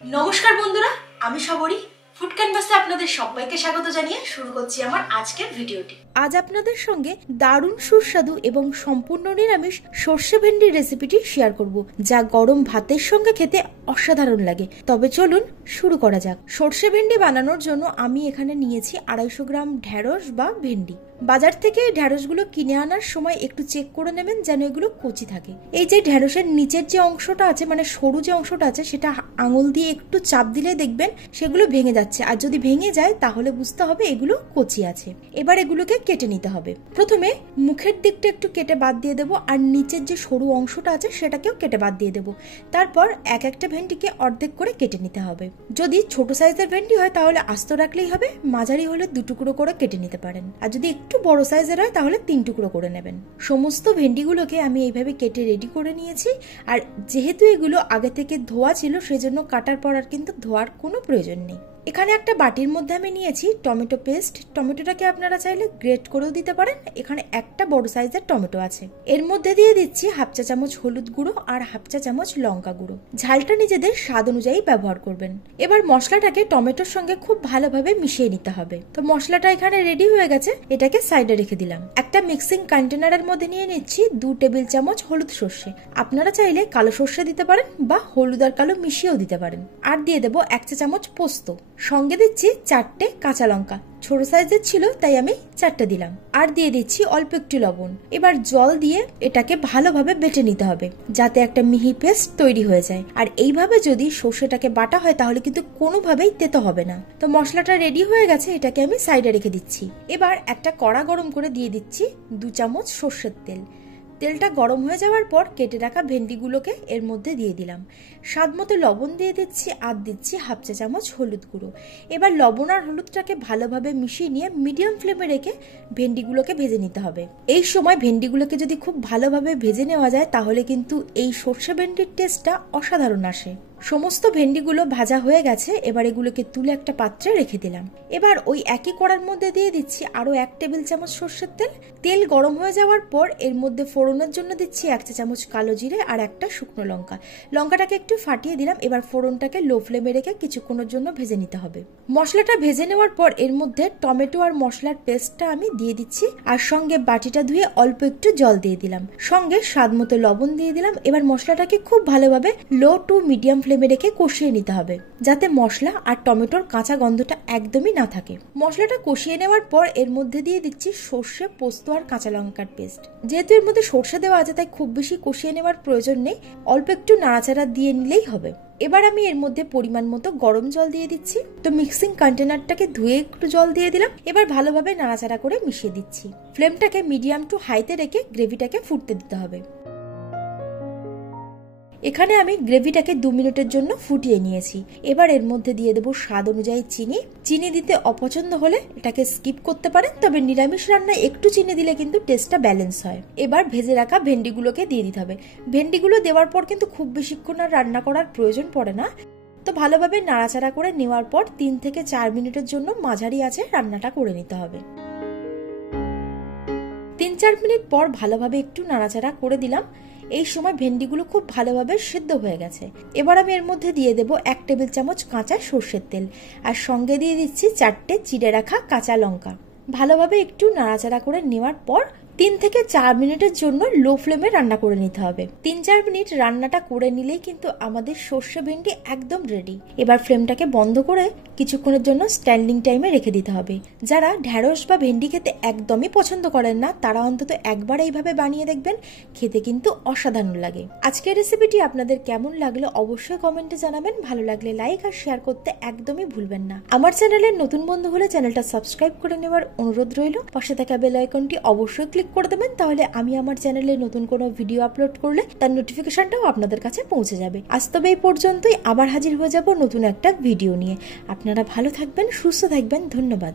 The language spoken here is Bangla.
নমস্কার বন্ধুরা, আমি সবরী ফুড ক্যানভাসে আপনাদের সবাইকে স্বাগত জানিয়ে শুরু করছি আমার আজকের ভিডিওটি। আজ আপনাদের সঙ্গে দারুণ সুস্বাদু এবং সম্পূর্ণ নিরামিষ সর্ষে ভেন্ডির রেসিপিটি শেয়ার করব, যা গরম ভাতের সঙ্গে খেতে অসাধারণ লাগে। তবে চলুন শুরু করা যাক। সর্ষে ভেন্ডি বানানোর জন্য আমি এখানে নিয়েছি 250 গ্রাম ঢেঁড়স বা ভেন্ডি। বাজার থেকে ঢেঁড়সগুলো কিনে আনার সময় একটু চেক করে নেবেন যেন এগুলো কচি থাকে। এই যে ঢেঁড়সের নিচের যে অংশটা আছে, মানে সরু যে অংশটা আছে, সেটা আঙুল দিয়ে একটু চাপ দিলে দেখবেন সেগুলো ভেঙে যাচ্ছে, আর যদি ভেঙে যায় তাহলে বুঝতে হবে এগুলো কচি আছে। এবার এগুলোকে কেটে নিতে হবে। প্রথমে মুখের দিকটা একটু কেটে বাদ দিয়ে দেবো, আর নিচের যে সরু অংশটা আছে সেটাকেও কেটে বাদ দিয়ে দেবো। তারপর এক একটা ভেন্ডিকে অর্ধেক করে কেটে নিতে হবে। যদি ছোট সাইজের ভেন্ডি হয় তাহলে আস্ত রাখলেই হবে, মাঝারি হলে 2 টুকরো করে কেটে নিতে পারেন, আর যদি একটু বড় সাইজের হয় তাহলে 3 টুকরো করে নেবেন। সমস্ত ভেন্ডিগুলোকে আমি এইভাবে কেটে রেডি করে নিয়েছি। আর যেহেতু এগুলো আগে থেকে ধোয়া ছিল, সেজন্য কাটার পর আর কিন্তু ধোয়ার কোনো প্রয়োজন নেই। এখানে একটা বাটির মধ্যে আমি নিয়েছি টমেটো পেস্ট। টমেটোটাকে আপনারা চাইলে গ্রেট করেও দিতে পারেন। এখানে একটা বড় সাইজের টমেটো আছে। এর মধ্যে দিয়ে দিচ্ছি 1/2 চা চামচ হলুদ গুঁড়ো আর 1/2 চা চামচ লঙ্কা গুঁড়ো। ঝালটা নিজেদের স্বাদ অনুযায়ী ব্যবহার করবেন। এবার মশলাটাকে টমেটোর সঙ্গে খুব ভালোভাবে মিশিয়ে নিতে হবে। তো মশলাটা এখানে রেডি হয়ে গেছে, এটাকে সাইডে রেখে দিলাম। একটা মিক্সিং কন্টেনারের মধ্যে নিয়ে নিচ্ছি 2 টেবিল চামচ হলুদ সর্ষে। আপনারা চাইলে কালো সর্ষে দিতে পারেন বা হলুদ আর কালো মিশিয়েও দিতে পারেন। আর দিয়ে দেবো 1 চা চামচ পোস্ত। সঙ্গে দিচ্ছি 4টে কাঁচা লঙ্কা। ছোট সাইজের ছিল তাই আমি 4টে দিলাম। আর দিয়ে দিচ্ছি অল্প একটু লবণ। এবার জল দিয়ে এটাকে ভালোভাবে বেটে নিতে হবে, যাতে একটা মিহি পেস্ট তৈরি হয়ে যায়। আর এইভাবে যদি সর্ষেটাকে বাটা হয় তাহলে কিন্তু কোনোভাবেই তেতো হবে না। তো মশলাটা রেডি হয়ে গেছে, এটাকে আমি সাইডে রেখে দিচ্ছি। এবার একটা কড়া গরম করে দিয়ে দিচ্ছি 2 চামচ সর্ষের তেল। তেলটা গরম হয়ে যাওয়ার পর কেটে রাখা ভেন্ডিগুলোকে এর মধ্যে দিয়ে দিলাম। স্বাদ মতো লবণ দিয়ে দিচ্ছি, আর দিচ্ছি 1/2 চা চামচ হলুদ গুঁড়ো। এবার লবণ আর হলুদটাকে ভালোভাবে মিশিয়ে নিয়ে মিডিয়াম ফ্লেমে রেখে ভেন্ডিগুলোকে ভেজে নিতে হবে। এই সময় ভেন্ডিগুলোকে যদি খুব ভালোভাবে ভেজে নেওয়া যায় তাহলে কিন্তু এই সর্ষে ভেন্ডির টেস্টটা অসাধারণ আসে। সমস্ত ভেন্ডিগুলো ভাজা হয়ে গেছে। এবার এগুলোকে তুলে একটা পাত্রে রেখে দিলাম। এবার ওই একই কড়ার মধ্যে দিয়ে দিচ্ছি আরো 1 টেবিল চামচ সর্ষের তেল। তেল গরম হয়ে যাওয়ার পর এর মধ্যে ফোড়নের জন্য দিচ্ছি 1 চা চামচ কালো জিরে আর একটা শুকনো লঙ্কা। লঙ্কাটাকে একটু ফাটিয়ে দিলাম। এবার ফোড়নটাকে লো ফ্লেমে রেখে কিছুক্ষণের জন্য ভেজে নিতে হবে। মশলাটা ভেজে নেওয়ার পর এর মধ্যে টমেটো আর মশলার পেস্টটা আমি দিয়ে দিচ্ছি, আর সঙ্গে বাটিটা ধুয়ে অল্প একটু জল দিয়ে দিলাম। সঙ্গে স্বাদ মতো লবণ দিয়ে দিলাম। এবার মশলাটাকে খুব ভালোভাবে লো টু মিডিয়াম ফ্লেমে রেখে কষিয়ে নিতে হবে, যাতে মশলা আর টমেটোর কাঁচা গন্ধটা একদমই না থাকে। মশলাটা কষিয়ে নেওয়ার পর এর মধ্যে দিয়ে দিচ্ছি সর্ষে, পোস্ত আর কাঁচা লঙ্কার পেস্ট। যেহেতু এর মধ্যে সর্ষে দেওয়া আছে তাই খুব বেশি কষিয়ে নেওয়ার প্রয়োজন নেই, অল্প একটু নাড়াচাড়া দিয়ে নিলেই হবে। এবার আমি এর মধ্যে পরিমাণ মতো গরম জল দিয়ে দিচ্ছি। তো মিক্সিং কন্টেনারটাকে ধুয়ে একটু জল দিয়ে দিলাম। এবার ভালোভাবে নাড়াচাড়া করে মিশিয়ে দিচ্ছি। ফ্লেমটাকে মিডিয়াম টু হাইতে রেখে গ্রেভিটাকে ফুটতে দিতে হবে। এখানে আমি গ্রেভিটাকে 2 মিনিটের জন্য ফুটিয়ে নিয়েছি। এবার এর মধ্যে দিয়ে দেবো স্বাদ অনুযায়ী চিনি। চিনি দিতে অপছন্দ হলে এটাকে স্কিপ করতে পারেন, তবে নিরামিষ রান্নায় একটু চিনি দিলে কিন্তু টেস্টটা ব্যালেন্স হয়। এবার ভেজে রাখা ভেন্ডিগুলোকে দিয়ে দিতে হবে। ভেন্ডিগুলো দেওয়ার পর কিন্তু খুব বেশিক্ষণ আর রান্না করার প্রয়োজন পড়ে না। তো ভালোভাবে নাড়াচাড়া করে নেওয়ার পর 3 থেকে 4 মিনিটের জন্য মাঝারি আঁচে রান্নাটা করে নিতে হবে। 3-4 মিনিট পর ভালোভাবে একটু নাড়াচাড়া করে দিলাম। এই সময় ভেন্ডিগুলো খুব ভালোভাবে সিদ্ধ হয়ে গেছে। এবার আমি এর মধ্যে দিয়ে দেবো 1 টেবিল চামচ কাঁচা সর্ষের তেল, আর সঙ্গে দিয়ে দিচ্ছি 4টে চিড়ে রাখা কাঁচা লঙ্কা। ভালোভাবে একটু নাড়াচাড়া করে নেওয়ার পর 3 থেকে 4 মিনিটের জন্য লো ফ্লেমে রান্না করে নিতে হবে। 3-4 মিনিট রান্নাটা করে নিলেই কিন্তু আমাদের সর্ষে ভেন্ডি একদম রেডি। এবার ফ্লেমটাকে বন্ধ করে কিছুক্ষণের জন্য স্ট্যান্ডিং টাইমে রেখে দিতে হবে। যারা ঢেঁড়স বা ভেন্ডি খেতে একদমই পছন্দ করেন না তারা অন্তত একবার এইভাবে বানিয়ে দেখবেন, খেতে কিন্তু অসাধারণ লাগে। আজকের রেসিপিটি আপনাদের কেমন লাগলো অবশ্যই কমেন্টে জানাবেন। ভালো লাগলে লাইক আর শেয়ার করতে একদমই ভুলবেন না। আমার চ্যানেলের নতুন বন্ধু হলে চ্যানেলটা সাবস্ক্রাইব করে নেওয়ার অনুরোধ রইল। পাশে থাকা বেল আইকনটি অবশ্যই ক্লিক করে দেবেন, তাহলে আমি আমার চ্যানেলে নতুন কোনো ভিডিও আপলোড করলে তার নোটিফিকেশনটাও আপনাদের কাছে পৌঁছে যাবে। আজ তবে এই পর্যন্তই, আবার হাজির হয়ে যাব নতুন একটা ভিডিও নিয়ে। আপনারা ভালো থাকবেন, সুস্থ থাকবেন। ধন্যবাদ।